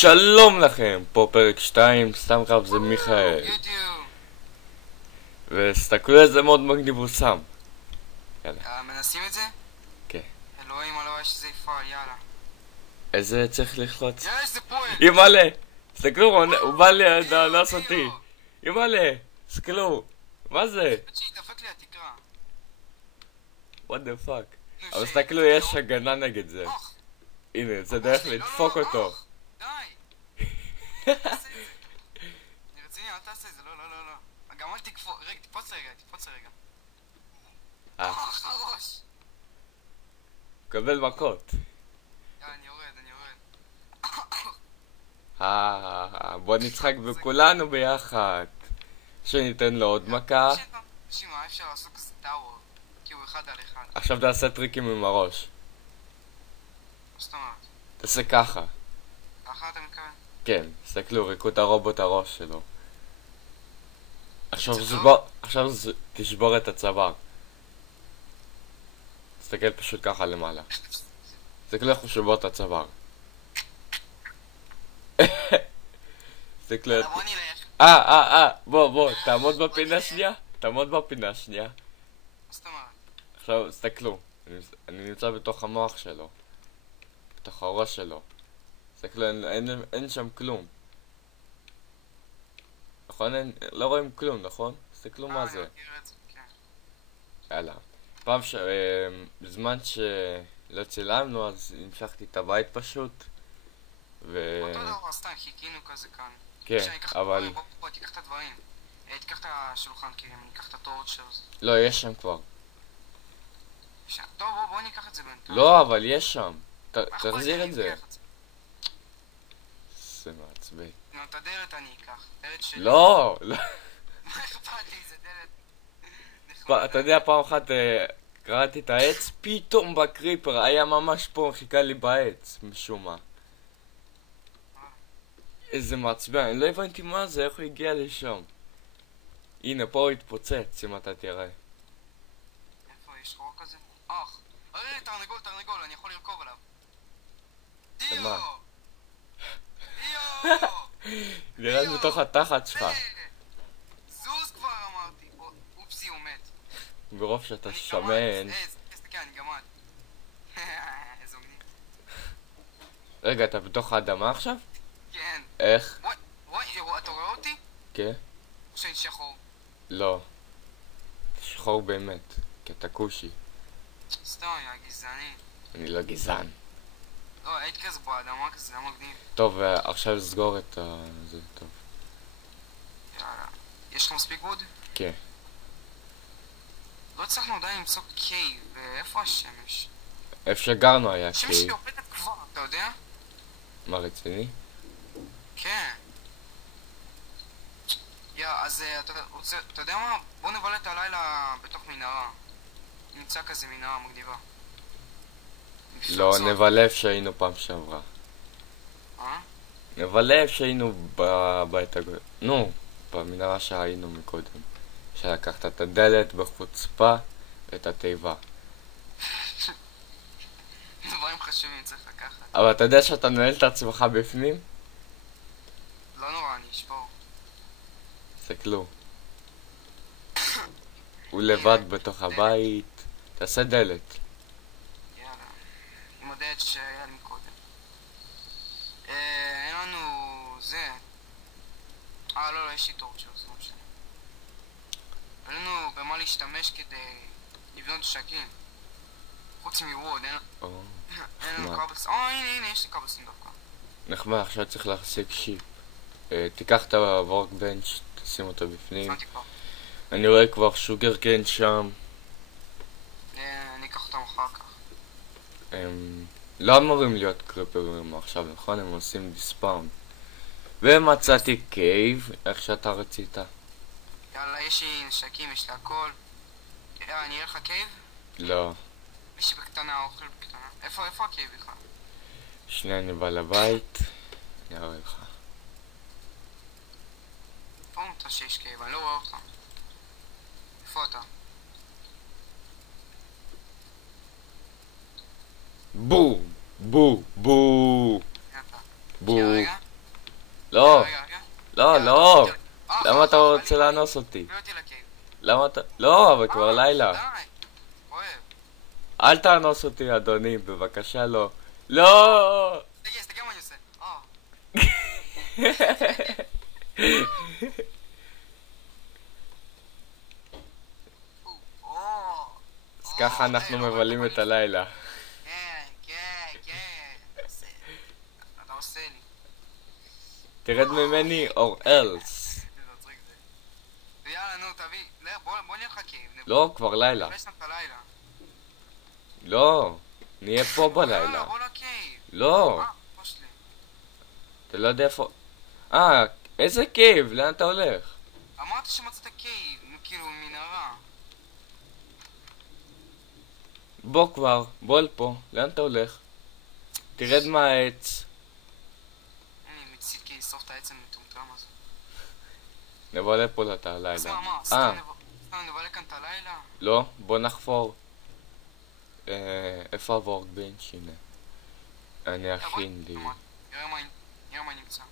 שלום לכם, פה פרק 2, סתם קרב זה מיכאל. וסתכלו איזה מאוד מגניב הוא שם. יאללה. מנסים את זה? כן. אלוהים, הלוואי שזה יפעל, יאללה. איזה צריך ללחוץ? יש, זה פועל! ימלא! תסתכלו, הוא בא לעשות אותי. ימלא! תסתכלו. מה זה? דפק לי התקרה. what the fuck? אבל תסתכלו, יש הגנה נגד זה. הנה, זה דרך לדפוק אותו. די! אני רציני, אל תעשה את זה, לא. גם אל תקפוץ, רגע, תקפוץ רגע. הראש! קבל מכות. יאללה, אני יורד. בוא נצחק בכולנו ביחד. שניתן לו עוד מכה. תשמע, אפשר לעשות כזה טאוור, כי הוא אחד על אחד. עכשיו תעשה טריקים עם הראש. זאת אומרת? תעשה ככה. ככה אתה מתכוון? כן, תסתכלו, ריקו את הרובוט הראש שלו. עכשיו תשבור את הצוואר. תסתכל פשוט ככה למעלה. תסתכלו איך הוא שבור את הצוואר. תסתכלו... בוא נלך. בוא, תעמוד בפינה שנייה. זאת אומרת? עכשיו, תסתכלו. אני נמצא בתוך המוח שלו. בתוך הראש שלו. תסתכלו, אין שם כלום. נכון? לא רואים כלום, נכון? תסתכלו מה זה. יאללה. בזמן שלא צילמנו, אז המשכתי את הבית פשוט. אותו דבר, סתם, חיכינו כזה כאן. כן, אבל... בוא, תיקח את הדברים. תיקח את השולחן, כי אני אקח את התורות שלו. לא, יש שם כבר. טוב, בוא ניקח את זה בינתיים. לא, אבל יש שם. תחזיר את זה. זה מעצבן. נו, את הדלת אני אקח. דלת שלי. לא. מה אכפת לי, זה דלת... אתה יודע, פעם אחת קראתי את העץ, פתאום בקריפר היה ממש פה, חיכה לי בעץ, משום מה. איזה מעצבן, אני לא הבנתי מה זה, איך הוא הגיע לשם. הנה, פה הוא התפוצץ, אם אתה תראה. איפה, יש חור כזה? תרנגול, אני יכול לרכוב עליו. מה? דיו! נראה בתוך התחת שלך. זוז כבר אמרתי. אופסי, הוא מת. ברוב שאתה שמן. תסתכל, אני גמד. איזה מגניב. רגע, אתה בתוך האדמה עכשיו? כן. איך? וואי, אתה רואה אותי? כן. או שאני שחור? לא. שחור באמת, כי אתה כושי. סתם, יא גזעני. אני לא גזען. לא, הייתי כזה באדמה כזה, זה מגניב. טוב, עכשיו לסגור את זה, טוב. יאללה. יש לך מספיק ווד? כן. לא הצלחנו עדיין למצוא קייב, ואיפה השמש? איפה שגרנו היה השמש קייב. שלי עובדת כבר, אתה יודע? מה, רציני? כן. אז אתה יודע מה? בוא נבלה את הלילה בתוך מנהרה. נמצא כזה מנהרה מגניבה. לא, נבלה איפה שהיינו פעם שעברה. נבלה איפה שהיינו בבית נו, במנהרה שהיינו מקודם. שלקחת את הדלת בחוצפה ואת התיבה. דברים חשובים צריך לקחת. אבל אתה יודע שאתה נועל את עצמך בפנים? לא נורא, אני אשבור. תסתכלו. הוא לבד בתוך הבית. תעשה דלת. יאללה. עם הדלת שהיה לי מקודם. אין לנו... זה... לא, יש לי טורצ'ר, זה לא משנה. אין לנו במה להשתמש כדי לבנות דשקים. חוץ מווד, אין לנו קאבלס... הנה, יש לי קאבלסים דווקא. נחמד, עכשיו צריך להחזיק שיפ. תיקח את הוורקבנץ', תשים אותו בפנים. אני רואה כבר שוגר קן שם. אני אקח אותם אחר כך. לא אמורים להיות קריפרים עכשיו, נכון? הם עושים דיספאונד. ומצאתי קייב, איך שאתה רצית. יאללה, יש לי נשקים, יש לי הכל. יאללה, אני אהיה לך קייב? לא. יש לי בקטנה, אוכל בקטנה. איפה הקייב בכלל? שנייה, אני בא לבית. אני אראה לך. איפה אתה שיש קייב? אני לא רואה אותך. איפה אתה? בו! בו! בו! בו! לא. אה, למה אתה בא לי, רוצה בא לי. לאנוס אותי? הביא אותי לקייב. למה אתה... לא, אבל כבר לילה. די. אוהב. אל תאנוס אותי, אדוני, בבקשה לא. לא! תסתכל מה אני עושה. אז ככה אנחנו מבלים את הלילה. כן, כן, כן. אתה עושה לי. תרד ממני or else. זה מצחיק זה. יאללה, נו, תביא. בוא נלך לקייב. לא, כבר לילה. נבלה שם את הלילה. לא, נהיה פה בלילה. יאללה, בוא לקייב. לא, בוא שלי. אתה לא יודע איפה... איזה קייב? לאן אתה הולך? אמרתי שמצאת קייב, כאילו מנהרה. בוא כבר, בוא לפה. לאן אתה הולך? תרד מהעץ. אני מצית כי לשרוף את העצם מטומטם הזה. נבלה פה את הלילה. אז מה, סתם נבלה כאן את הלילה? לא, בוא נחפור. איפה הוורקבנץ'? הנה. אני אכין לי. נראה מה נמצא.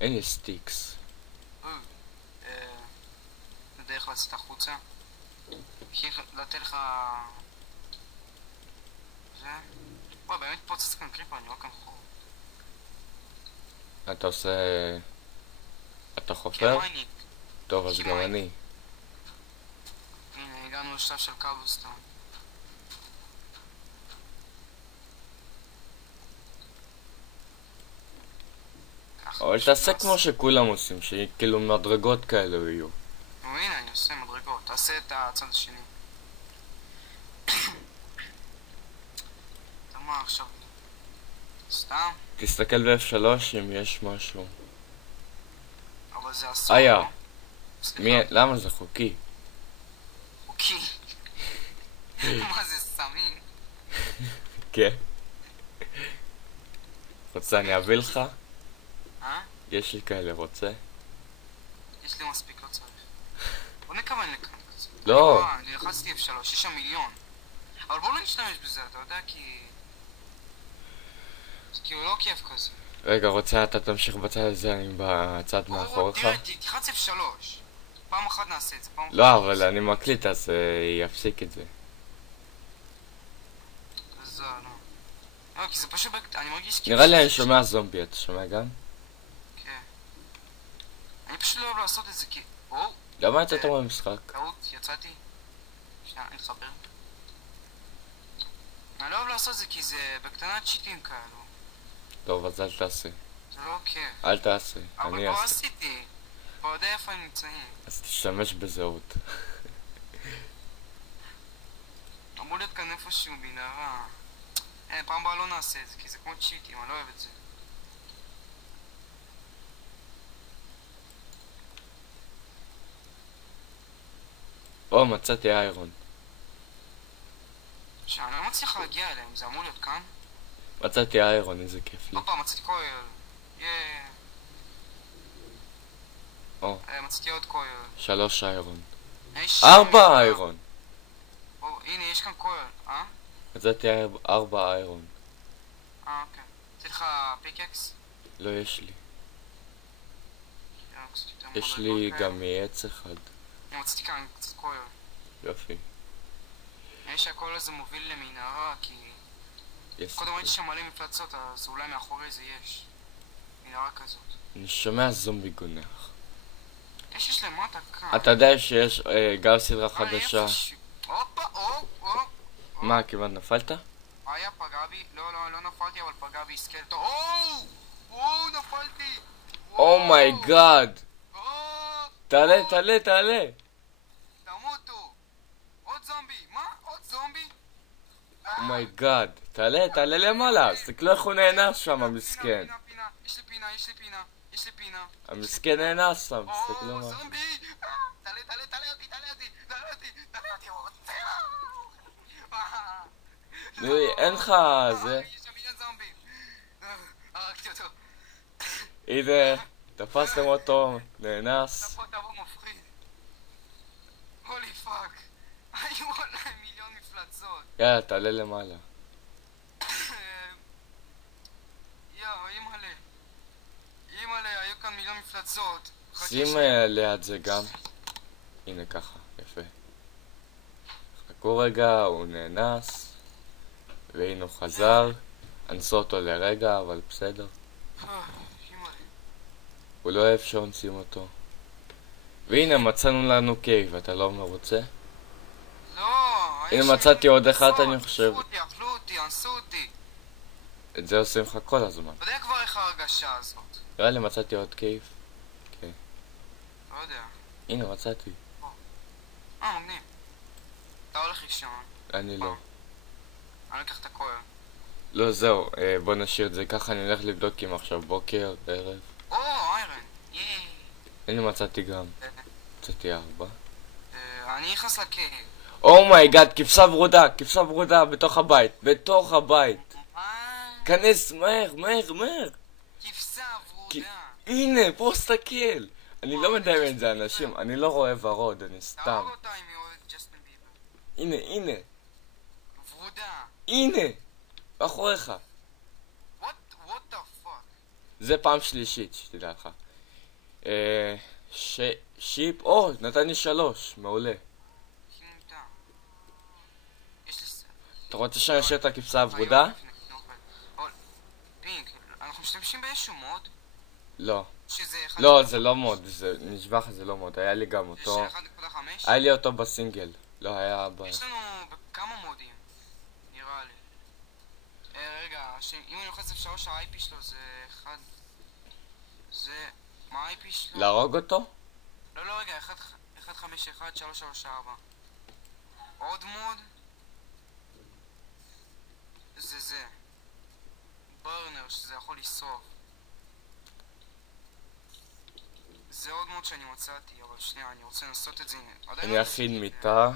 אין לי סטיקס. יודע איך לצאת החוצה? לתת לך... זה? וואי, באמת פוצץ כאן קריפר, אני רואה כאן חור. אתה עושה... אתה חופר? כמייניק. טוב, אז גם אני. הנה, הגענו לשלב של קאבלסטון. אבל תעשה כמו שכולם עושים, שכאילו מדרגות כאלו יהיו. נו, הנה, אני עושה מדרגות. תעשה את הצד השני. אתה מה עכשיו? סתם? תסתכל ב-F3 אם יש משהו. אבל זה אסור. היה. לא? סליחה. למה זה חוקי? אוקיי. מה זה סמים? כן. רוצה אני אביא לך? יש לי כאלה, רוצה? יש לי מספיק, לא צריך. בוא נכוון לכאן קצת. לא. אני לחצתי F3, יש שם מיליון. אבל בוא לא נשתמש בזה, אתה יודע, כי... זה כאילו לא כיף כזה. רגע, רוצה אתה תמשיך בצד הזה, אני בצד מאחוריך? תראה, תלחץ F3. פעם אחת נעשה את זה, פעם אחת. לא, אבל אני מקליט, אז יפסיק את זה. זה לא. כי זה פשוט... אני מרגיש כאילו... נראה לי אני שומע זומבי, אתה שומע גם? כן. אני פשוט לא אוהב לעשות את זה כי... למה יצאת במשחק? טעות, יצאתי. שנייה, אני אתחבר. אני לא אוהב לעשות את זה כי זה בקטנה צ'יטים כאלו. טוב, אז אל תעשה. זה לא כיף. אל תעשה, אבל אני כבר אעשה. עשיתי. כבר יודע איפה הם נמצאים. אז תשתמש בזהות. אמור להיות כאן איפשהו מנהרה. פעם הבאה לא נעשה את זה כי זה כמו צ'יטים, אני לא אוהב את זה. או, מצאתי איירון. שאני לא מצליח להגיע אליהם, זה אמור להיות כאן? מצאתי איירון, איזה כיף לי. הופה, מצאתי קויל. יאה. או, מצאתי עוד קויל. 3 איירון. 4 4 איירון! הנה, יש כאן קויל, מצאתי 4 איירון. אוקיי. צריך לך פיקקס? לא, יש לי. יש לי גם מעץ אחד. אני מצאתי כאן קצת קויל. יופי. יש שהקויל הזה מוביל למנהרה כי... קודם ראיתי שם מלא מפלצות, אז אולי מאחורי זה יש. מנהרה כזאת. אני שומע זומבי גונח. יש למטה כאן. אתה יודע שיש גם סדרה חדשה. הופה, מה, כמעט נפלת? היה פגע בי, לא נפלתי אבל פגע בי סקלטו. נפלתי! אומייגאד! תעלה. תמותו! עוד זומבי! מה? עוד זומבי? אומייגאד! תעלה למעלה! תסתכלו איך הוא נאנס שם, המסכן. פינה. יש לי פינה. המסכן נאנס שם, תסתכלו מה. זומבי! תעלה אותי, הוא רוצה! אין לך זה. יש שם מיליון זומבי! הרגתי אותו. הנה, תפסתם אותו, נאנס. נפלת בו מפחיד. הולי פאק. היו עליי מיליון מפלצות. יאללה, תעלה למעלה. אימא'לה, היו פצצות. חכה שים שנייה. ליד זה גם. הנה ככה, יפה. חכו רגע, הוא נאנס. והנה הוא חזר. אנסו אותו לרגע, אבל בסדר. אימא'לה. הוא לא אוהב שאונסים אותו. והנה מצאנו לנו קייב, אתה לא מרוצה? לא, הנה מצאתי עוד אחד אני חושב. אכלו אותי, אכלו אותי, אנסו אותי. את זה עושים לך כל הזמן. אתה יודע כבר איך ההרגשה הזאת. נראה לי מצאתי עוד קייב. כן. לא יודע. הנה מצאתי. מגניב. אתה הולך לישון. אני לא. אני אקח את הכולל. לא זהו, בוא נשאיר את זה ככה, אני הולך לבדוק אם עכשיו בוקר, ערב. או, איירן. ייי. הנה מצאתי גם. מצאתי 4. אני נכנס לקייב. אומייגאד, כבשה ורודה בתוך הבית. בתוך הבית. מה? כנס מהר, מהר, מהר. כבשה ורודה. הנה, בוא סתכל. אני לא מדמיין את זה אנשים, אני לא רואה ורוד, אני סתם. תהרוג אותה אם היא אוהבת ג'סטין ביבר. הנה, ורודה. הנה. מאחוריך. What the fuck? זה פעם שלישית, שתדע לך. שיפ, או, נתן לי 3, מעולה. חינותה. יש לי אתה רוצה שאני אשאיר את הכבשה הוורודה? פינק, אנחנו משתמשים באיזשהו מוד לא. שזה לא, זה לא מוד, זה נשבח, זה לא מוד, היה לי גם אותו. זה 1.5? היה לי אותו בסינגל. לא, היה ב... יש לנו כמה מודים, נראה לי. רגע, אם אני לוחץ F3 ה-IP שלו זה 1... זה... מה ה-IP שלו? להרוג אותו? לא, רגע, 151-334. עוד מוד? זה. ברנר, שזה יכול לשרוף. זה עוד מוד שאני מצאתי, אבל שנייה, אני רוצה לנסות את זה. אני אכין מיטה.